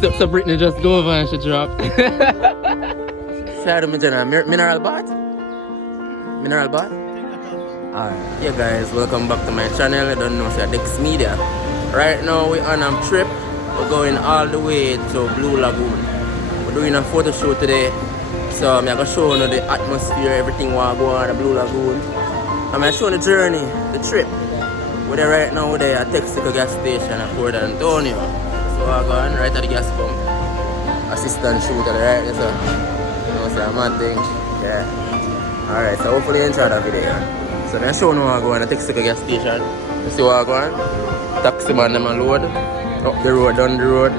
So Brittany just go over and she dropped. Sorry, mineral bath? Mineral bath? Alright. Yeah guys, welcome back to my channel. I don't know if you're Dex Media. Right now we're on a trip. We're going all the way to Blue Lagoon. We're doing a photo shoot today. So I'm going to show you the atmosphere, everything what go on the Blue Lagoon. I'm going to show you the journey, the trip. We're there right now, we're there at Texaco gas station at Portland Antonio. So we're going right at the gas pump. Assistant shooter right there, so. So I'm mad thing. Yeah. Alright, so hopefully you enjoy that video. So I'm showing you how I go on the Texaco gas station. You see what I go on? Taxi man them a load. Up the road, down the road.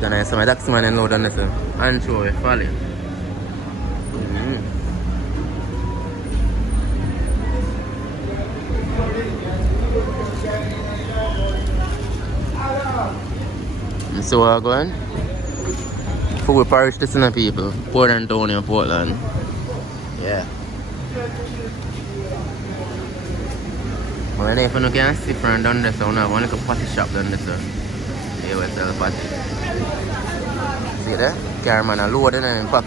Then I saw my taxi man and load on this and show you falling. So we're going for parish to see people, Portland Antonio, Portland. Yeah. Well, if you can see from down there, so we have one little patty shop down there. Here we sell patty. See there? Carman a load and pack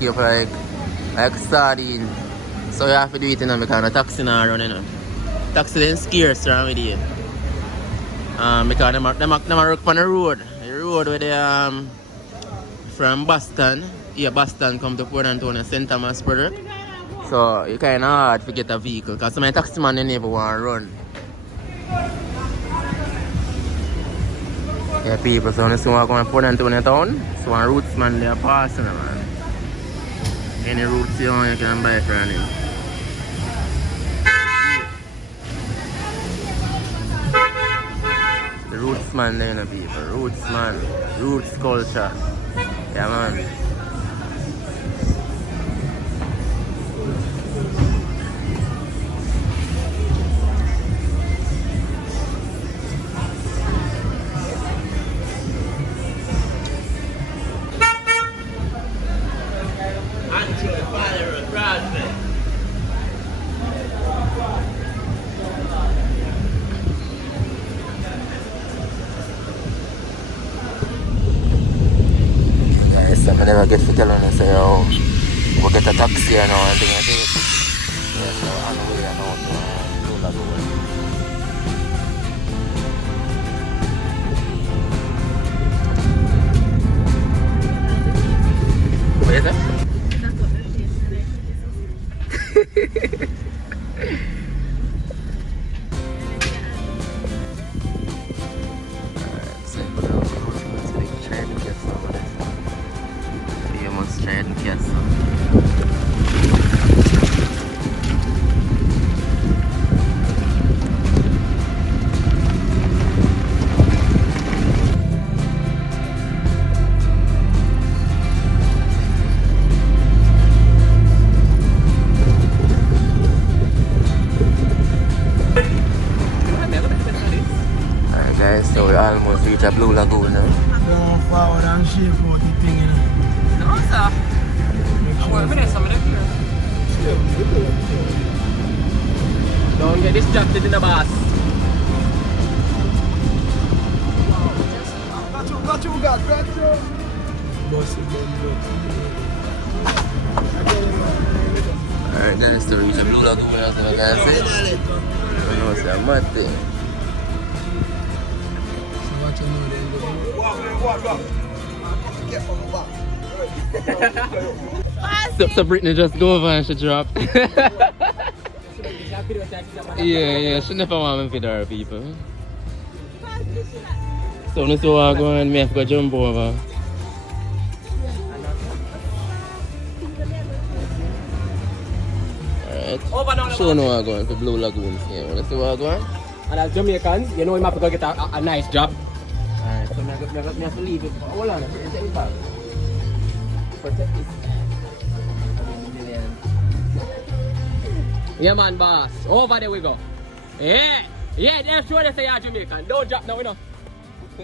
you up like sardine. So you have to do it because the taxi not running. Taxi is scarce around here. Because they work on the road. Road where they from Boston, Boston come to Portland Antonio, St. Thomas product. So it's kind of hard to get a vehicle because some taxi man they never want to run. Yeah, people, so when you want to go to Portland Antonio town, so one roots man they are passing, man. Any roots you want, you can buy from him. Roots man there, people. Roots man. Roots culture. Yeah, man. I never get to tell them, say, oh, we'll get a taxi and all and thing like this. Yeah, so on the way and out to Blue Lagoon. Where is it? Alright, so we're trying to get some of this. You must try and get some. Alright guys, so we almost reached a Blue Lagoon now. Go forward and shape out the thing, you know. No, sir. I'm going to finish some of it here. Don't get distracted in the bus. Got you. Alright guys, to reach the Blue Lagoon as well, guys. I know it's a mad thing. So what you know then? Walk. Get from the back. So Brittany just go over and she dropped. yeah, she never want me to feed her people. So when you see what I go and me have to jump over. Alright. So now I'm going to Blue Lagoon here. When you see what I go on? And as Jamaicans, you know you have to get a nice job. Alright, so I have to leave it. Hold on, take it back. Protect this. Yeah man, boss. Over there we go. Yeah, they're sure they say you're Jamaican. Don't drop now, you know.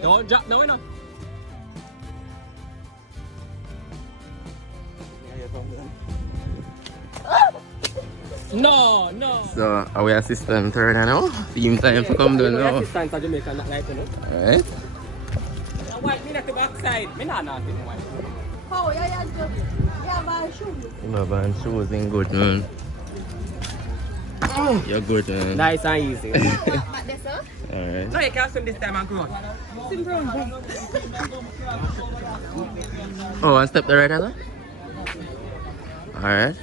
Don't drop now, you know. No, no. So, our assistant right now. Team time for come down now. Assistants are Jamaican, not like, you know. Alright. White, me not to backside. Me not nothing white. Oh, yeah, my shoes. My band shoes in good, man. You're good, man. Nice and easy. But this, sir? Alright. No, you can't swim this time and grow. Oh, one step the right hand? Alright.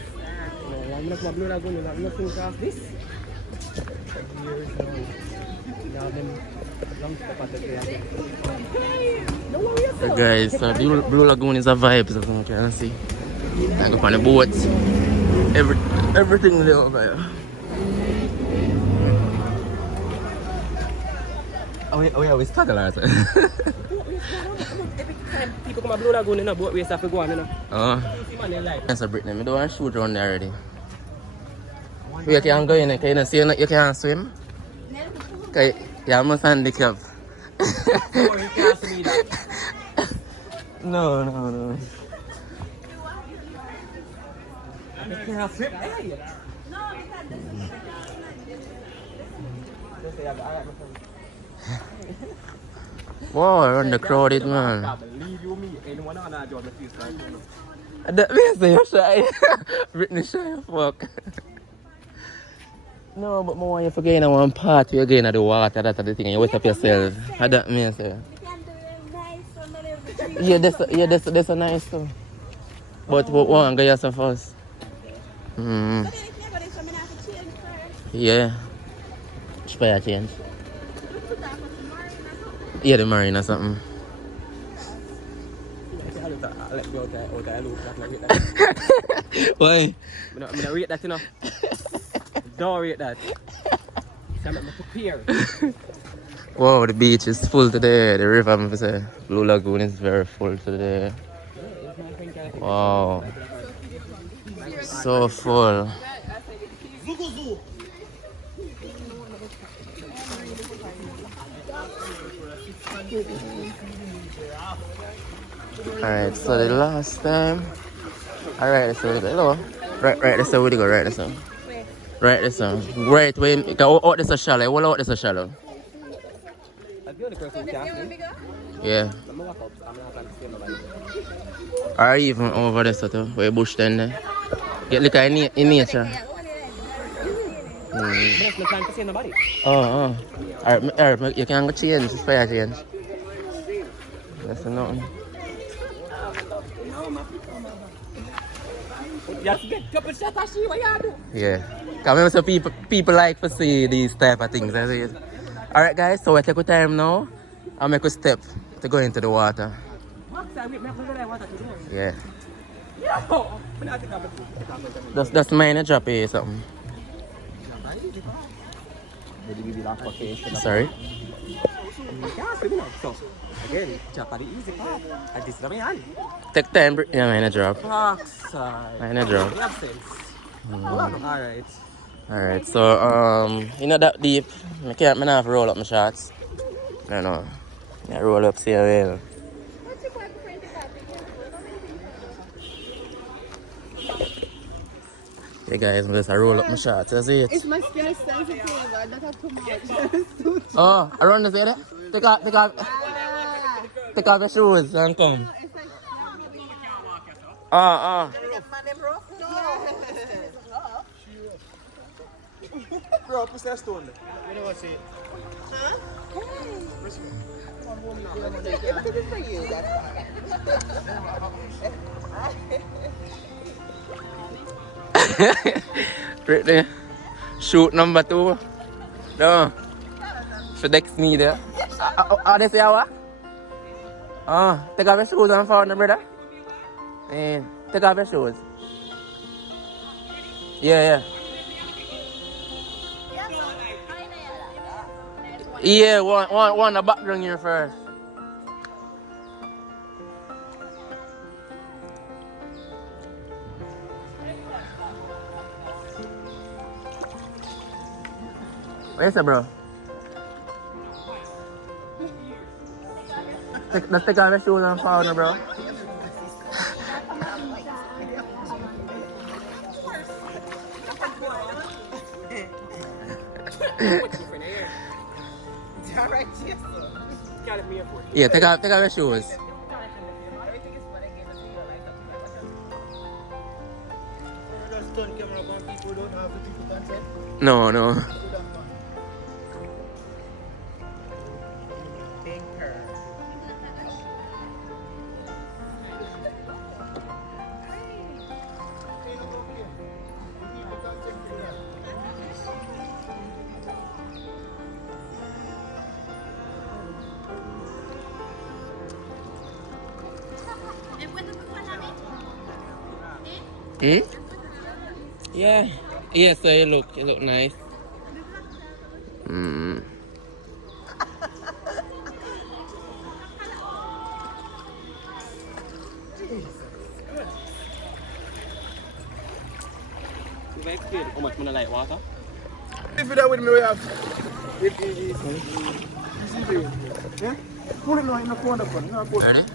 I'm not my blue lagoon, I'm not going to this. So guys, so Blue Lagoon is a vibe, so you can see. I go on the boats. Everything is over there. Oh, yeah, we start a lot. Every time people come to Blue Lagoon in a boat, we have to go on, you know. Oh. Man, they like. That's a Brittany. I don't want to shoot around there already. You can't go in, can you see you can't swim? Okay, you must handicap. Oh, you can't see that. No. You can't swim. Hey! Wow, around the crowded, man. Leave you, me. Anyone on that job, feels like, you know. That means you're shy. Brittany shy, fuck. No, but more you forget in one part, you again at the water, that's the thing, and you wet up yourself. How that means, sir? Yeah, that's a nice too. But one, go yourself first. Yeah. Spare change. Yeah, the marine or something. Why? I'm gonna rate that, you know. Don't rate that. I'm gonna prepare. Wow, the beach is full today. The river, I'm say, Blue Lagoon is very full today. Wow. So full. Alright, so the last time. Alright, so hello. Right, that's how we go, right, that's how. Right, that's how. Right, when out this a shallow, all out this a shallow. Yeah. Or even over there, sort of, where bush then there. Get look at in nature. Oh. Alright, you can go change, fire change. That's nothing. Yeah. Because so people like to see these type of things. Alright guys, so we take our time now. I'll make a step to go into the water. Yeah. That's mine drop here something. Sorry. Again, Japan easy part. And this is the hand. Take time, yeah, mine drop. Mine drop. Alright. Alright, so you know that deep. I can't have to roll up my shots. No. I roll up see well. Hey guys, I'm just roll up my shots, that's it. It's my skin is sensitive, I don't have too much. Oh, around the side? Take off your shoes and come. Bro, what's that stone there? You know what's it? Huh? Right there. Shoot number 2. No. For next media. They say what? Take off your shoes and follow them, brother. Take off your shoes. Yeah. Yeah, one the background here first. Where's it, bro? Let's take off your shoes and follow, bro. different here. It's alright, yes, sir. Got it me for Yeah, take off your shoes. Just turn camera on people don't have to people consent. No, no. Do that one. Tinker. Hmm? Yeah. Yes, sir, you look nice. Mm. You can explain how much money like water? If you that with me, we have. Yeah? Put it in the corner, no, put Ready? it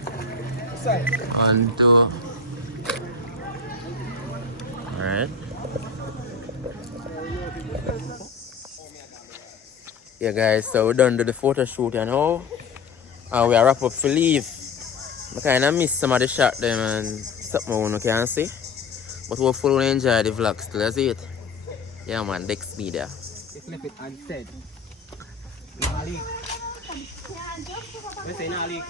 side. 1, 2. Alright. Yeah, guys, so we're done with the photo shoot, you know. And we are wrap up for leave. I kind of missed some of the shot them and something you can see. But hopefully we enjoy the vlog still, you see it? Yeah, man, Dex Media. Just left it unsaid. Nah leak. Let's say nah leak.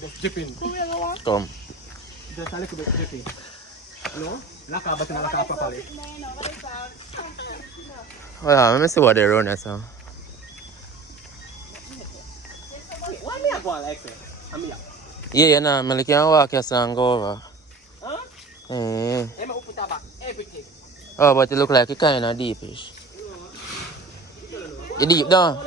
Just dripping. Come. Just a little bit dripping. No? Lock up, but not lock up properly. Hold on, let me see what they run at. So. Why me I go on like that? I'm here. Yeah, you know, I can walk here and go over. Huh? Yeah. I'm open tobacco, everything. Oh, but you look like you kind of deepish. You deep down?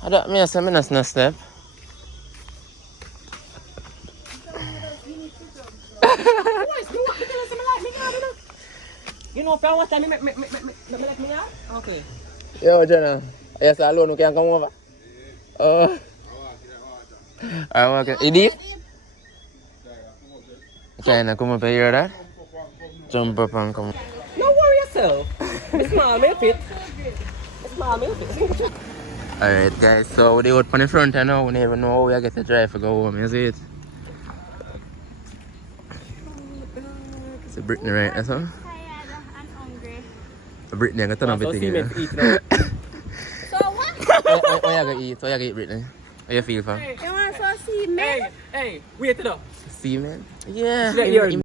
I don't mean to say I step. You know, if I want to make me out? Okay. Yo, Jenna. Yes, alone, you can come over. Oh. I walk it. You deep? You can come up here, that? Jump up and come. No worry yourself. It's small, me fit. It's small, me fit. Alright, guys, so they out on the front and now we never know how we get to drive to go home, you see it? So Brittany right that's all? I'm hungry. Brittany, I'm going to turn up the thing. So what? What you going to eat? What you going to eat, Brittany? How you feel, fam? You want to see me? Hey, wait it up. See, man? Yeah. Yeah,